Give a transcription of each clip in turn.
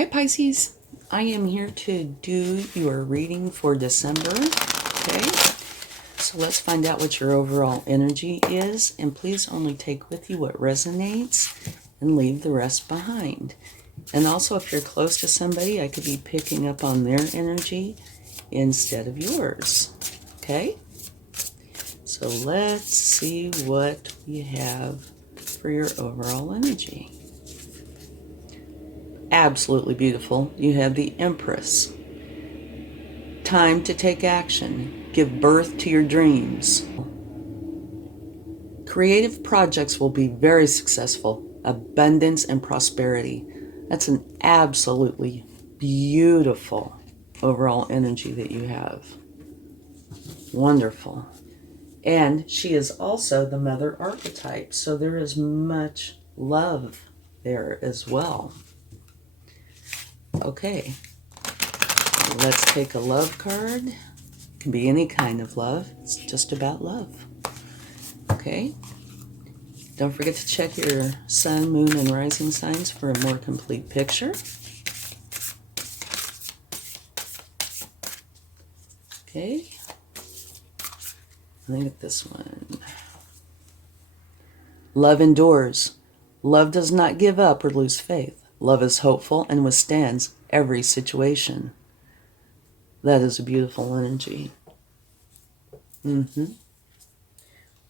Hi Pisces, I am here to do your reading for December, okay? So let's find out what your overall energy is, and please only take with you what resonates and leave the rest behind. And also, if you're close to somebody, I could be picking up on their energy instead of yours, okay? So let's see what we have for your overall energy. Absolutely beautiful. You have the Empress. Time to take action. Give birth to your dreams. Creative projects will be very successful. Abundance and prosperity. That's an absolutely beautiful overall energy that you have. Wonderful. And she is also the mother archetype, so there is much love there as well. Okay, let's take a love card. It can be any kind of love. It's just about love. Okay, don't forget to check your sun, moon, and rising signs for a more complete picture. Okay, look at this one. Love endures. Love does not give up or lose faith. Love is hopeful and withstands every situation. That is a beautiful energy. All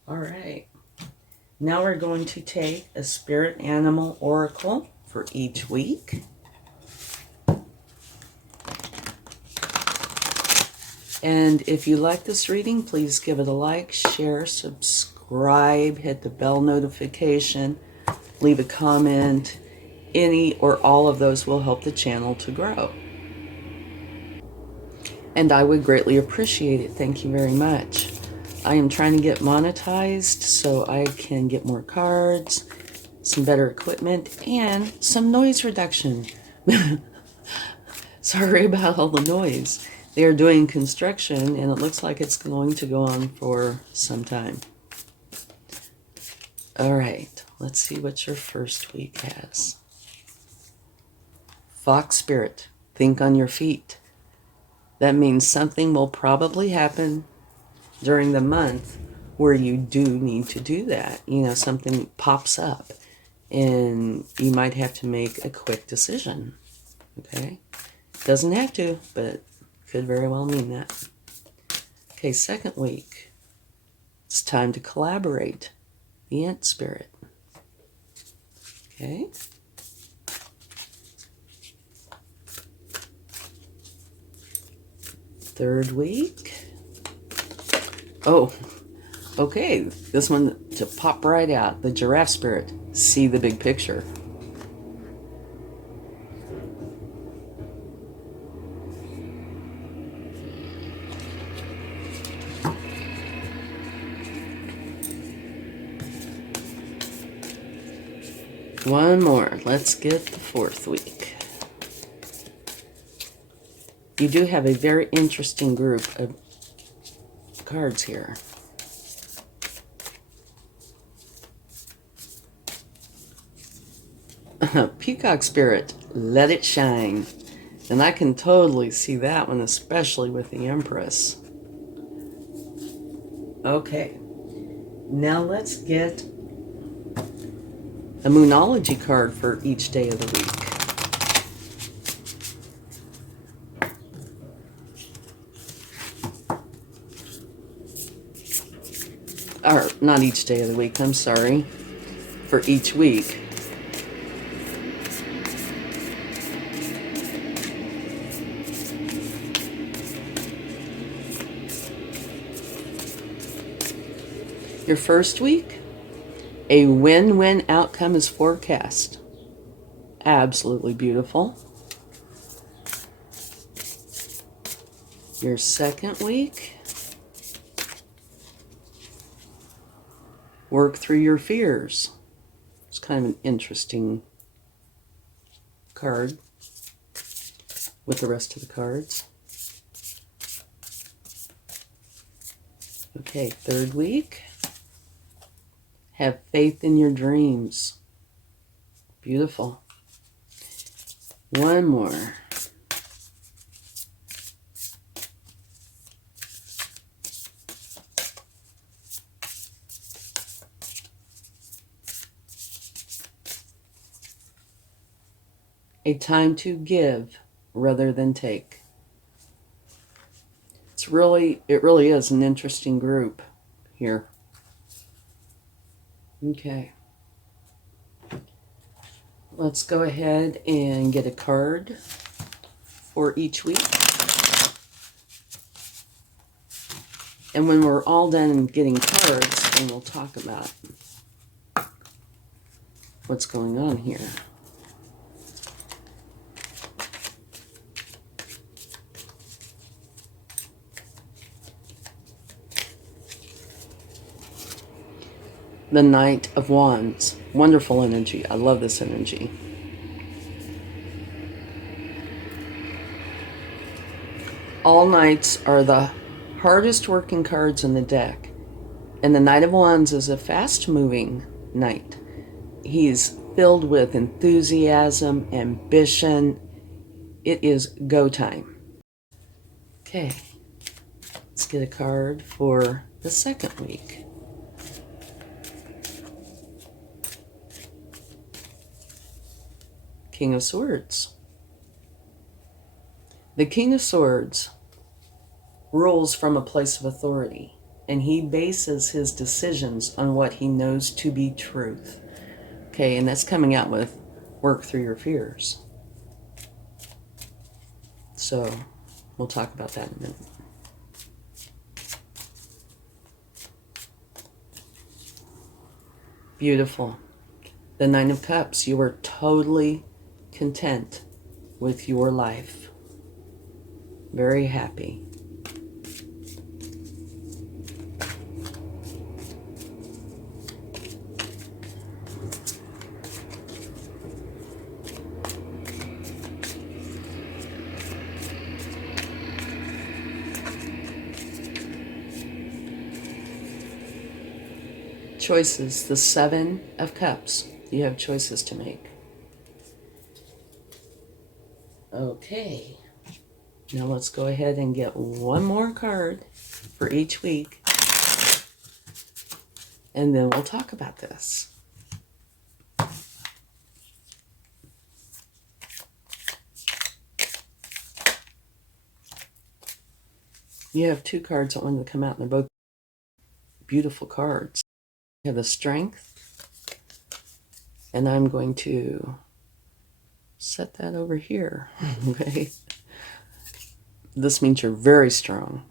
right. Now we're going to take a spirit animal oracle for each week. And if you like this reading, please give it a like, share, subscribe, hit the bell notification, leave a comment. Any or all of those will help the channel to grow. And I would greatly appreciate it. Thank you very much. I am trying to get monetized so I can get more cards, some better equipment, and some noise reduction. Sorry about all the noise. They are doing construction and it looks like it's going to go on for some time. All right, let's see what your first week has. Fox Spirit, think on your feet. That means something will probably happen during the month where you do need to do that. You know, something pops up and you might have to make a quick decision. Okay? Doesn't have to, but could very well mean that. Okay, second week. It's time to collaborate. The Ant Spirit. Okay? Third week. Oh, okay. This one to pop right out. The Giraffe Spirit. See the big picture. One more. Let's get the fourth week. You do have a very interesting group of cards here. Peacock Spirit, let it shine. And I can totally see that one, especially with the Empress. Okay, now let's get a Moonology card for each day of the week. Or not each day of the week, I'm sorry. For each week. Your first week, a win-win outcome is forecast. Absolutely beautiful. Your second week, work through your fears. It's kind of an interesting card with the rest of the cards. Okay, third week. Have faith in your dreams. Beautiful. One more. A time to give rather than take. It really is an interesting group here. Okay. Let's go ahead and get a card for each week. And when we're all done getting cards, then we'll talk about what's going on here. The Knight of Wands. Wonderful energy. I love this energy. All Knights are the hardest working cards in the deck. And the Knight of Wands is a fast-moving knight. He's filled with enthusiasm, ambition. It is go time. Okay. Let's get a card for the second week. King of Swords. The King of Swords rules from a place of authority, and he bases his decisions on what he knows to be truth. Okay, and that's coming out with work through your fears. So we'll talk about that in a minute. Beautiful. The Nine of Cups. You are totally content with your life. Very happy. Choices. The Seven of Cups. You have choices to make. Okay. Now let's go ahead and get one more card for each week. And then we'll talk about this. You have two cards that wanted to come out, and they're both beautiful cards. You have the Strength, and I'm going to set that over here. Okay. This means you're very strong.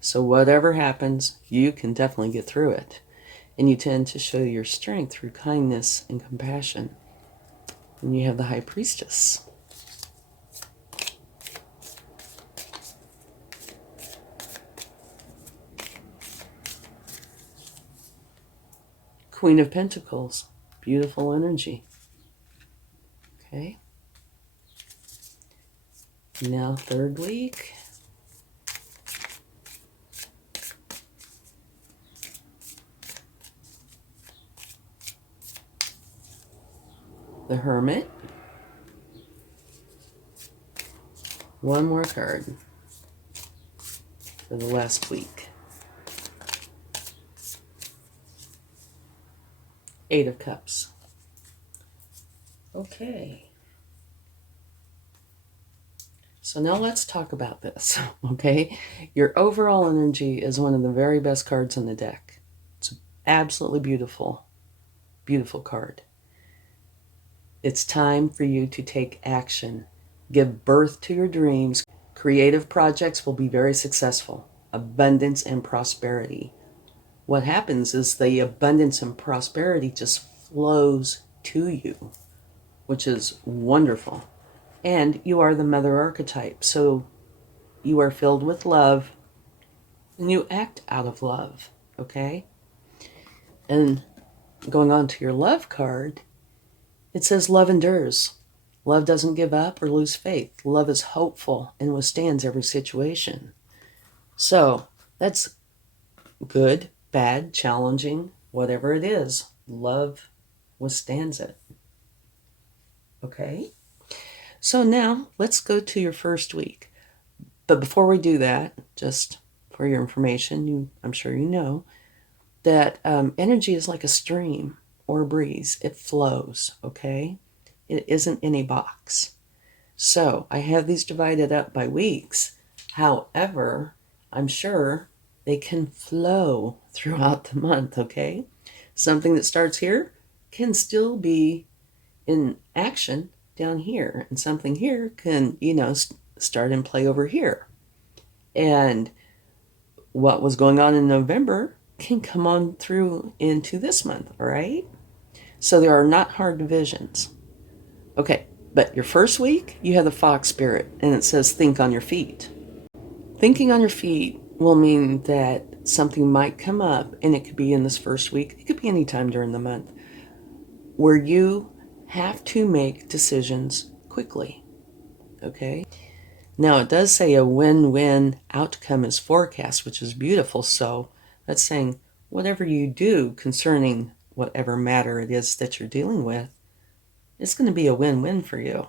So whatever happens, you can definitely get through it. And you tend to show your strength through kindness and compassion. And you have the High Priestess. Queen of Pentacles. Beautiful energy. Okay. Now, third week. The Hermit. One more card for the last week. Eight of Cups. Okay. So now let's talk about this, okay? Your overall energy is one of the very best cards in the deck. It's absolutely beautiful, beautiful card. It's time for you to take action. Give birth to your dreams. Creative projects will be very successful. Abundance and prosperity. What happens is the abundance and prosperity just flows to you, which is wonderful. And you are the mother archetype, so you are filled with love, and you act out of love, okay? And going on to your love card, it says love endures. Love doesn't give up or lose faith. Love is hopeful and withstands every situation. So that's good, bad, challenging, whatever it is. Love withstands it. Okay? So now let's go to your first week. But before we do that, just for your information, I'm sure you know that energy is like a stream or a breeze. It flows, okay? It isn't in a box. So I have these divided up by weeks. However, I'm sure they can flow throughout the month, okay? Something that starts here can still be in action down here, and something here can, start and play over here. And what was going on in November can come on through into this month, all right? So there are not hard divisions. Okay, but your first week, you have the fox spirit, and it says think on your feet. Thinking on your feet will mean that something might come up, and it could be in this first week, it could be any time during the month, where you have to make decisions quickly, okay? Now, it does say a win-win outcome is forecast, which is beautiful. So that's saying whatever you do concerning whatever matter it is that you're dealing with, it's going to be a win-win for you.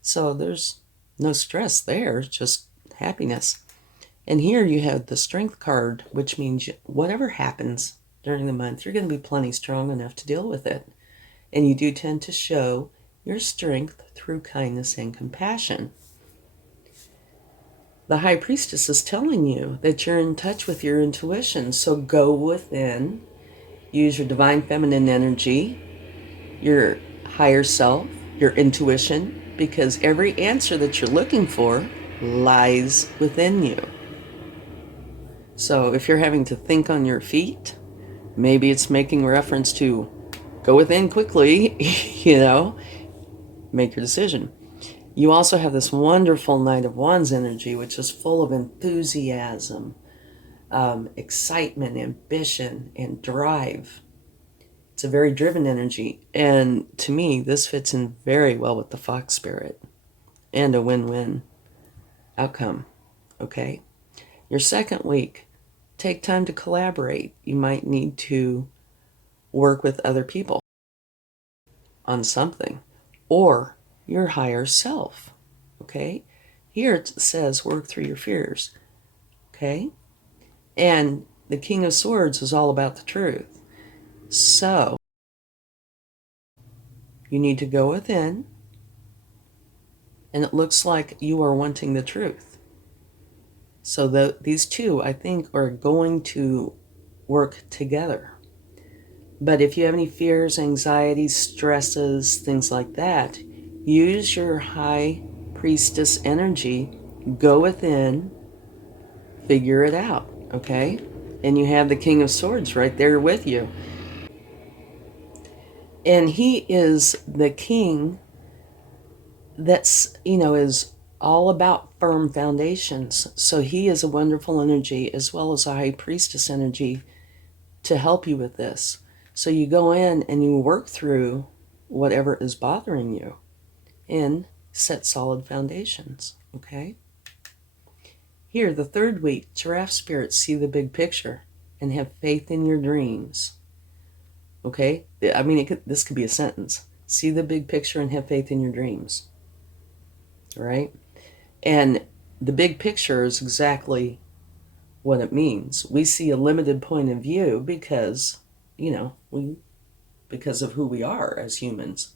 So there's no stress there, just happiness. And here you have the strength card, which means whatever happens during the month, you're going to be plenty strong enough to deal with it. And you do tend to show your strength through kindness and compassion. The High Priestess is telling you that you're in touch with your intuition. So go within, use your divine feminine energy, your higher self, your intuition, because every answer that you're looking for lies within you. So if you're having to think on your feet, maybe it's making reference to go within quickly, make your decision. You also have this wonderful Knight of Wands energy, which is full of enthusiasm, excitement, ambition, and drive. It's a very driven energy. And to me, this fits in very well with the fox spirit and a win-win outcome, okay? Your second week, take time to collaborate. You might need to work with other people on something, or your higher self, okay? Here it says work through your fears, okay? And the King of Swords is all about the truth. So you need to go within, and it looks like you are wanting the truth. So these two, I think, are going to work together. But if you have any fears, anxieties, stresses, things like that, use your High Priestess energy, go within, figure it out, okay? And you have the King of Swords right there with you. And he is the king that's, is all about firm foundations. So he is a wonderful energy as well as a High Priestess energy to help you with this. So you go in and you work through whatever is bothering you and set solid foundations, okay? Here, the third week, giraffe spirits see the big picture and have faith in your dreams, okay? I mean, this could be a sentence. See the big picture and have faith in your dreams, all right? And the big picture is exactly what it means. We see a limited point of view because, because of who we are as humans.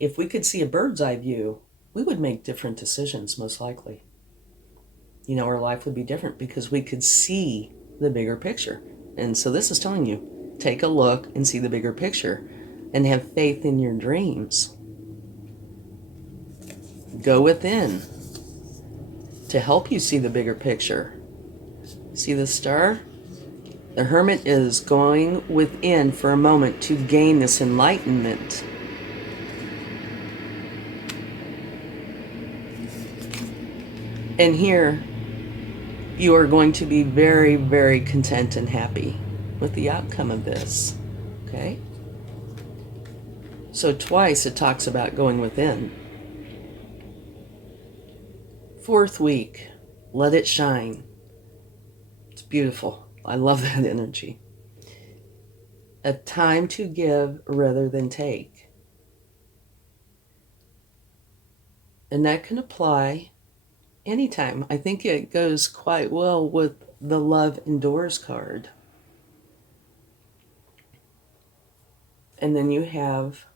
If we could see a bird's eye view, we would make different decisions, most likely. Our life would be different because we could see the bigger picture. And so this is telling you, take a look and see the bigger picture and have faith in your dreams. Go within to help you see the bigger picture. See the star? The Hermit is going within for a moment to gain this enlightenment. And here, you are going to be very, very content and happy with the outcome of this, okay? So twice it talks about going within. Fourth week, let it shine. It's beautiful. I love that energy. A time to give rather than take. And that can apply anytime. I think it goes quite well with the Love Endures card. And then you have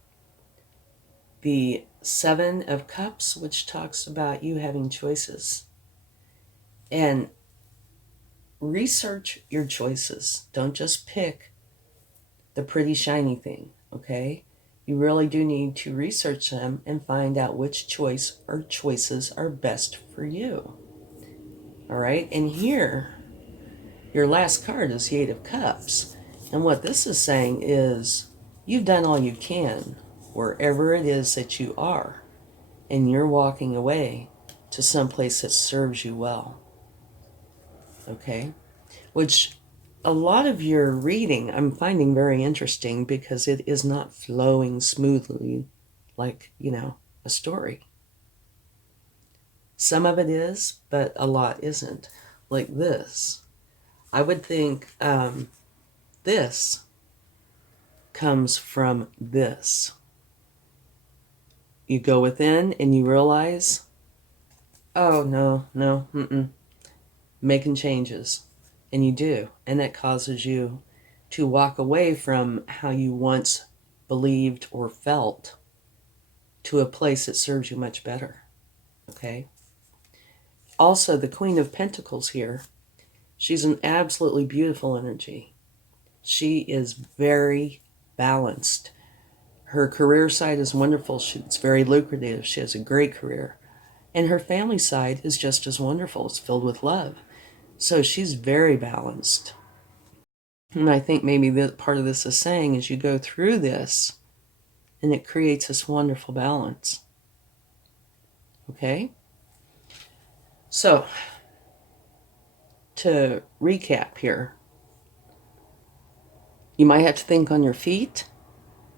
the Seven of Cups, which talks about you having choices. And research your choices. Don't just pick the pretty shiny thing, okay? You really do need to research them and find out which choice or choices are best for you. All right, and here, your last card is the Eight of Cups. And what this is saying is you've done all you can wherever it is that you are, and you're walking away to some place that serves you well. Okay? Which a lot of your reading I'm finding very interesting because it is not flowing smoothly like, a story. Some of it is, but a lot isn't. Like this. I would think this comes from this. You go within and you realize, oh, no, making changes. And you do. And that causes you to walk away from how you once believed or felt to a place that serves you much better. Okay? Also, the Queen of Pentacles here, she's an absolutely beautiful energy. She is very balanced. Her career side is wonderful. It's very lucrative. She has a great career. And her family side is just as wonderful. It's filled with love. So she's very balanced. And I think maybe that part of this is saying as you go through this, and it creates this wonderful balance. Okay? So, to recap here, you might have to think on your feet,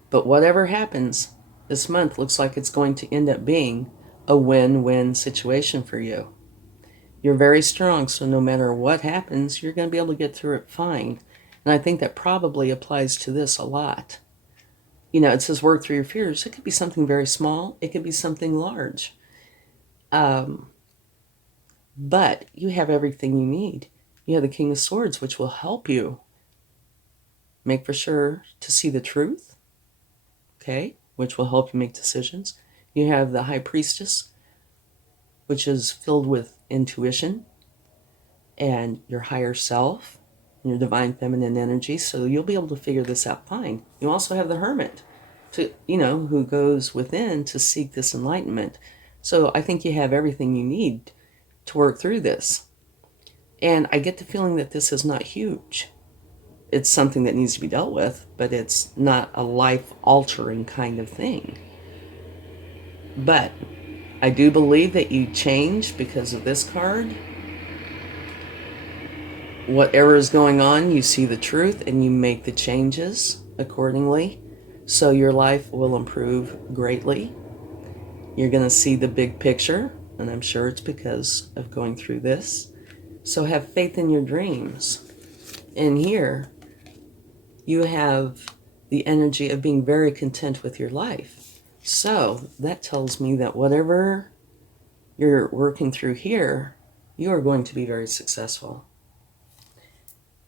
but whatever happens, this month looks like it's going to end up being a win-win situation for you. You're very strong, so no matter what happens, you're going to be able to get through it fine. And I think that probably applies to this a lot. It says work through your fears. It could be something very small. It could be something large. But you have everything you need. You have the King of Swords, which will help you make for sure to see the truth, okay, which will help you make decisions. You have the High Priestess, which is filled with intuition and your higher self, your divine feminine energy, so you'll be able to figure this out fine. You also have the Hermit, who goes within to seek this enlightenment. So I think you have everything you need to work through this. And I get the feeling that this is not huge. It's something that needs to be dealt with, but it's not a life-altering kind of thing. But I do believe that you change because of this card. Whatever is going on, you see the truth and you make the changes accordingly. So your life will improve greatly. You're going to see the big picture, and I'm sure it's because of going through this. So have faith in your dreams. And here, you have the energy of being very content with your life. So that tells me that whatever you're working through here, you are going to be very successful.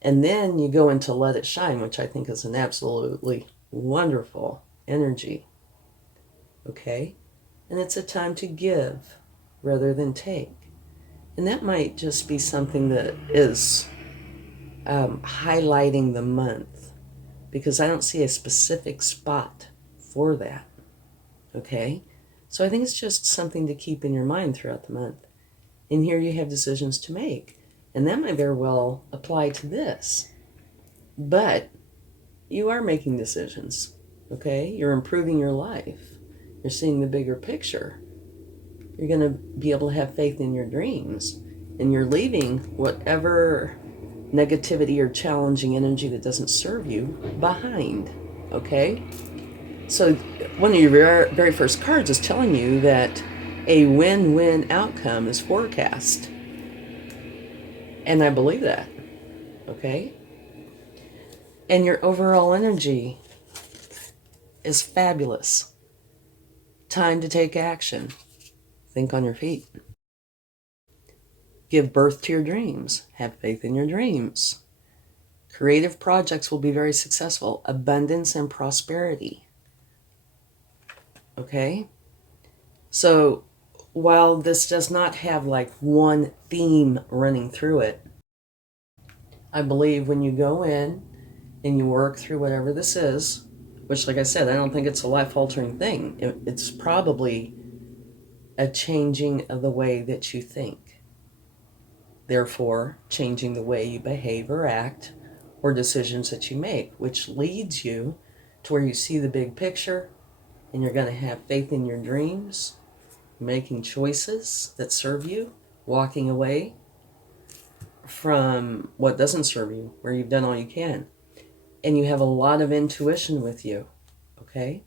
And then you go into Let It Shine, which I think is an absolutely wonderful energy. Okay? And it's a time to give rather than take. And that might just be something that is highlighting the month, because I don't see a specific spot for that. Okay? So I think it's just something to keep in your mind throughout the month. And here you have decisions to make. And that might very well apply to this. But you are making decisions. Okay? You're improving your life. You're seeing the bigger picture. You're going to be able to have faith in your dreams. And you're leaving whatever negativity or challenging energy that doesn't serve you behind. Okay? So one of your very first cards is telling you that a win-win outcome is forecast. And I believe that. Okay? And your overall energy is fabulous. Time to take action. Think on your feet. Give birth to your dreams. Have faith in your dreams. Creative projects will be very successful. Abundance and prosperity. Okay? So, while this does not have like one theme running through it, I believe when you go in and you work through whatever this is, which, like I said, I don't think it's a life-altering thing. It's probably a changing of the way that you think. Therefore, changing the way you behave or act or decisions that you make, which leads you to where you see the big picture and you're going to have faith in your dreams, making choices that serve you, walking away from what doesn't serve you, where you've done all you can. And you have a lot of intuition with you, okay?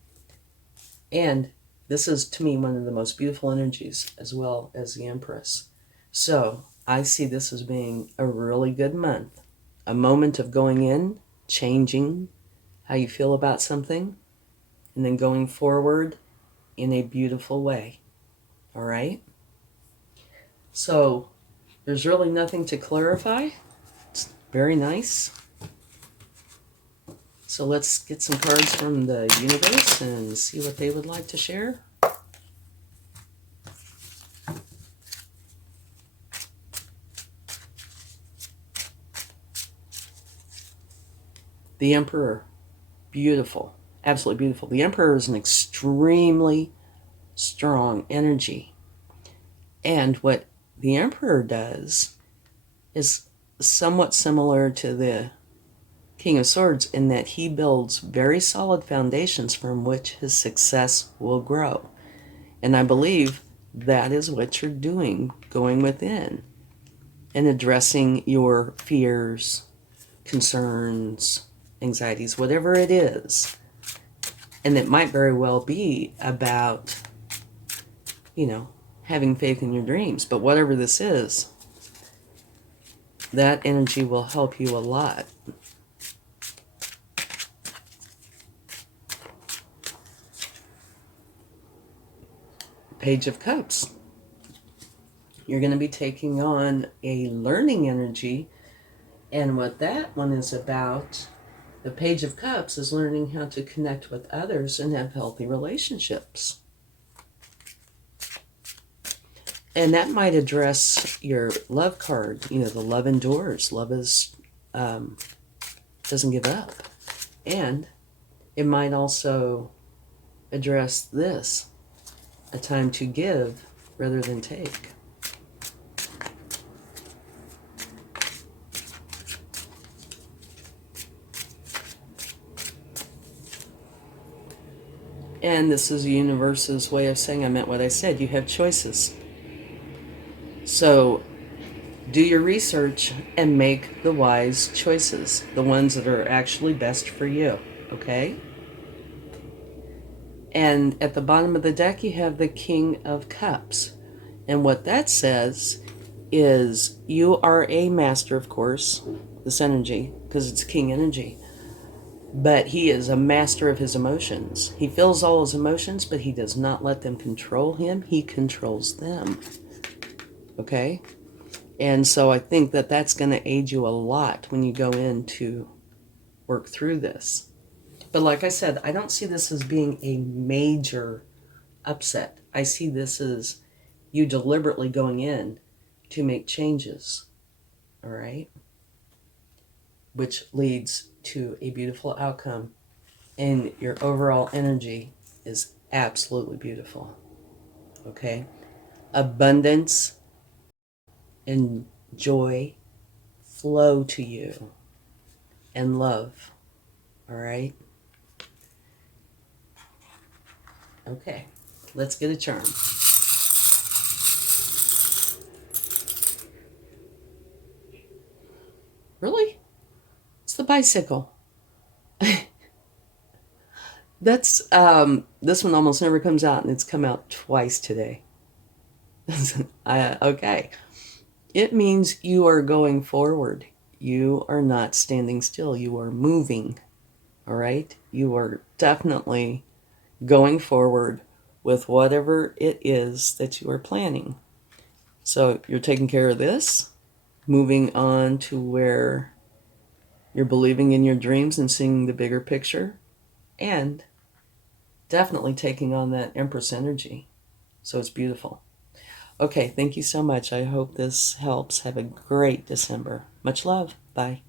And this is, to me, one of the most beautiful energies, as well as the Empress. So I see this as being a really good month, a moment of going in, changing how you feel about something, and then going forward in a beautiful way, all right? So there's really nothing to clarify. It's very nice. So let's get some cards from the universe and see what they would like to share. The Emperor. Beautiful. Absolutely beautiful. The Emperor is an extremely strong energy. And what the Emperor does is somewhat similar to the King of Swords in that he builds very solid foundations from which his success will grow. And I believe that is what you're doing, going within and addressing your fears, concerns, anxieties, whatever it is. And it might very well be about, having faith in your dreams. But whatever this is, that energy will help you a lot. Page of Cups. You're going to be taking on a learning energy. And what that one is about, the Page of Cups, is learning how to connect with others and have healthy relationships. And that might address your love card. The love endures. Love is doesn't give up. And it might also address this, a time to give rather than take. And this is the universe's way of saying I meant what I said. You have choices. So do your research and make the wise choices, the ones that are actually best for you, okay? And at the bottom of the deck, you have the King of Cups. And what that says is you are a master, of course, this energy, because it's King energy. But he is a master of his emotions. He feels all his emotions, but he does not let them control him. He controls them. Okay? And so I think that that's going to aid you a lot when you go in to work through this. But like I said, I don't see this as being a major upset. I see this as you deliberately going in to make changes. All right? Which leads to a beautiful outcome. And your overall energy is absolutely beautiful. Okay? Abundance and joy flow to you. And love. All right? Okay. Let's get a charm. Really? It's the bicycle. That's this one almost never comes out, and it's come out twice today. Okay. It means you are going forward. You are not standing still. You are moving. All right? You are definitely going forward, with whatever it is that you are planning. So you're taking care of this, moving on to where you're believing in your dreams and seeing the bigger picture, and definitely taking on that Empress energy. So it's beautiful. Okay, thank you so much. I hope this helps. Have a great December. Much love. Bye.